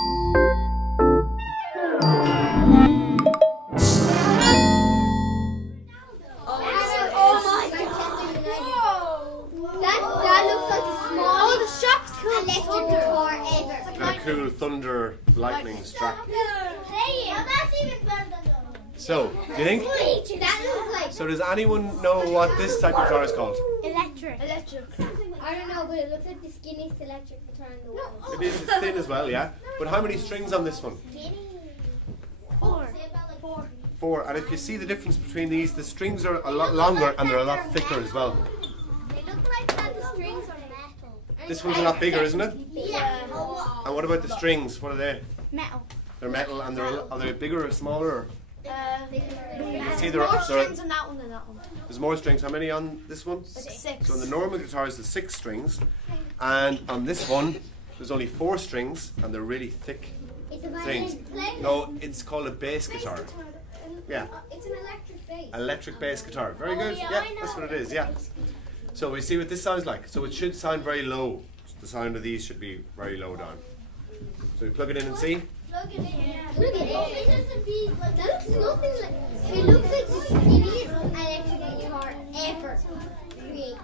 Cool thunder lightning strap. So, do you think? So does anyone know what this type of guitar is called? Electric. I don't know, but it looks like the skinniest electric guitar in the world. It is, it's thin as well, yeah. But how many strings on this one? 4. 4. And if you see the difference between these, the strings are a lot longer and they're a lot thicker as well. They look like that the strings are metal. This one's a lot bigger, isn't it? Yeah. And what about the strings? What are they? Metal. They're metal, and are they bigger or smaller? Or? See, More strings on that one than that one. There's more strings. How many on this one? 6. So on the normal guitars, there's 6 strings, and on this one, there's only 4 strings, and they're really thick strings. No, it's called a bass guitar. Yeah. It's an electric bass. Electric bass guitar. Very good. Yeah, that's what it is. Yeah. So we see what this sounds like. So it should sound very low. The sound of these should be very low down. So we plug it in and see. Look at it. That looks nothing like. It looks like the skinniest electric guitar ever created.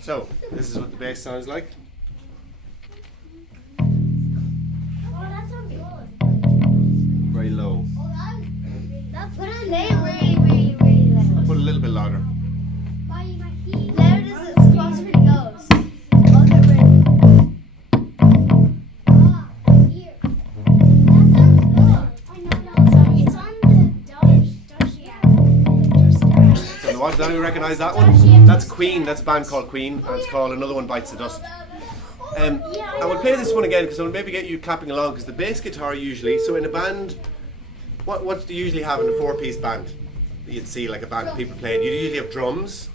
So this is what the bass sounds like. Oh, that sounds good. Very low. That's what I really, really loud. I'll put a little bit louder. Loud as it's supposed to goes. Here. That sounds good. I know. It's on the Dushy app. So what? Does anyone recognise that one? That's Queen. That's a band called Queen, and it's called Another One Bites the Dust. I will play this one again because I will maybe get you clapping along, because the bass guitar usually, so in a band, what do you usually have in a 4-piece band? You'd see like a band of people playing. You'd usually have drums,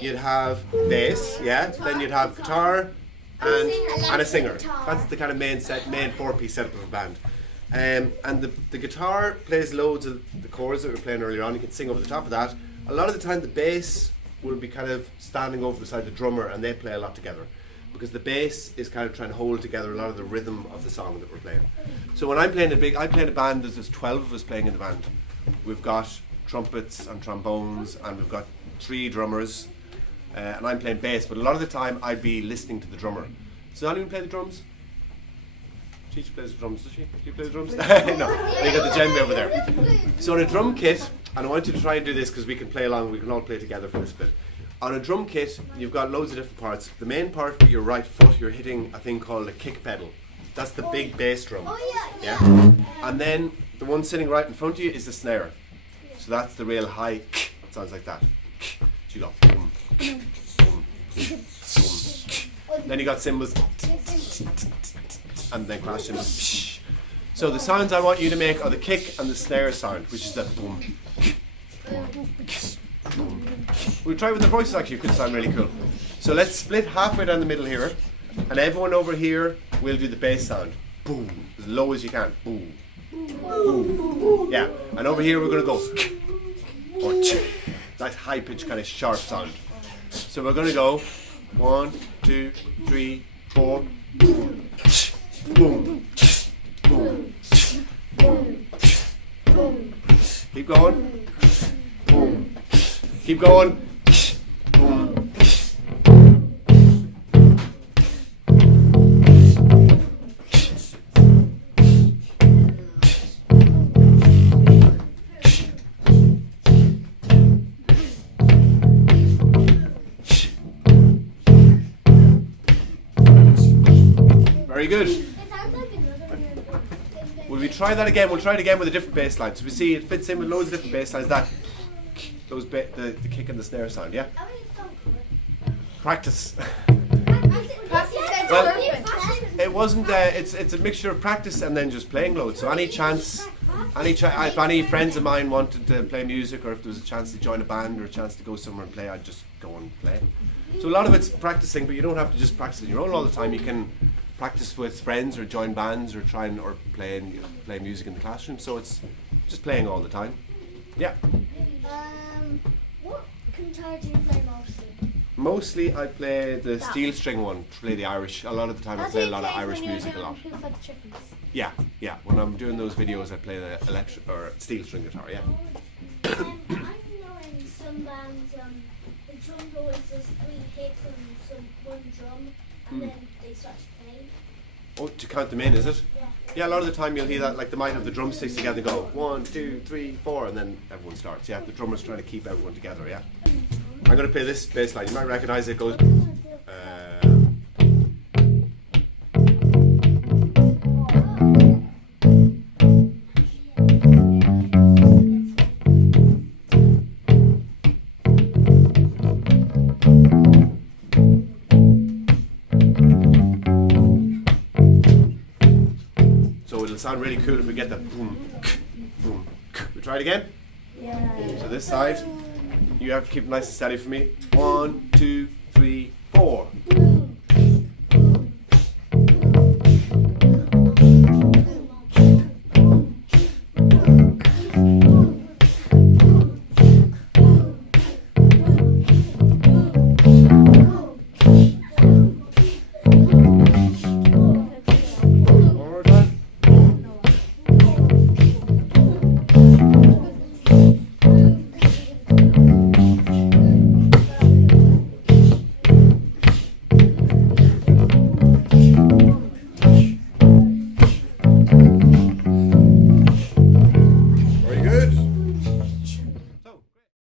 you'd have bass, yeah, then you'd have guitar and a singer. That's the kind of main 4-piece setup of a band. And the guitar plays loads of the chords that we were playing earlier on. You can sing over the top of that. A lot of the time the bass will be kind of standing over beside the drummer, and they play a lot together, because the bass is kind of trying to hold together a lot of the rhythm of the song that we're playing. So when I'm playing I play in a band, there's 12 of us playing in the band. We've got trumpets and trombones, and we've got 3 drummers, and I'm playing bass, but a lot of the time I'd be listening to the drummer. So anyone play the drums? Teacher plays the drums, does she? Do you play the drums? No, you got the djembe over there. So on a drum kit, and I want you to try and do this because we can play along, we can all play together for this bit. On a drum kit, you've got loads of different parts. The main part with your right foot, you're hitting a thing called a kick pedal. That's the big bass drum. Yeah. And then the one sitting right in front of you is the snare. So that's the real high. It sounds like that. So you got boom, boom, boom. Then you got cymbals, and then crash cymbals. So the sounds I want you to make are the kick and the snare sound, which is the boom, boom, boom. We'll try with the voices actually, it could sound really cool. So let's split halfway down the middle here, and everyone over here will do the bass sound. Boom, as low as you can. Boom, boom. Yeah, and over here we're going to go, or nice high pitched kind of sharp sound. So we're going to go 1, 2, 3, 4. Boom, boom, boom, boom, boom. Keep going. Boom. Keep going. Boom. Very good. Will we try that again? We'll try it again with a different bass line. So we see it fits in with loads of different bass lines. That the kick and the snare sound, yeah? Practice. Well, it wasn't. It's a mixture of practice and then just playing loads. So any chance, if any friends of mine wanted to play music, or if there was a chance to join a band or a chance to go somewhere and play, I'd just go and play. So a lot of it's practicing, but you don't have to just practice on your own all the time. You can practice with friends or join bands or play music in the classroom. So it's just playing all the time. Yeah. What guitar do you play mostly? Mostly I play the steel string one, play the Irish. A lot of the time I play a lot of Irish music a lot. Yeah, yeah. When I'm doing those videos I play the electric or steel string guitar, yeah. I know in some bands, the drum's always just 3 hits on one drum, and then they start to play. Oh, to count them in, is it? Yeah. Yeah, a lot of the time you'll hear that, like they might have the drumsticks together and go 1, 2, 3, 4, and then everyone starts. Yeah, the drummer's trying to keep everyone together, yeah. I'm going to play this bass line. You might recognise it. It goes... So it'll sound really cool if we get the boom, boom. We try it again? Yeah. So this side, you have to keep it nice and steady for me. 1, 2,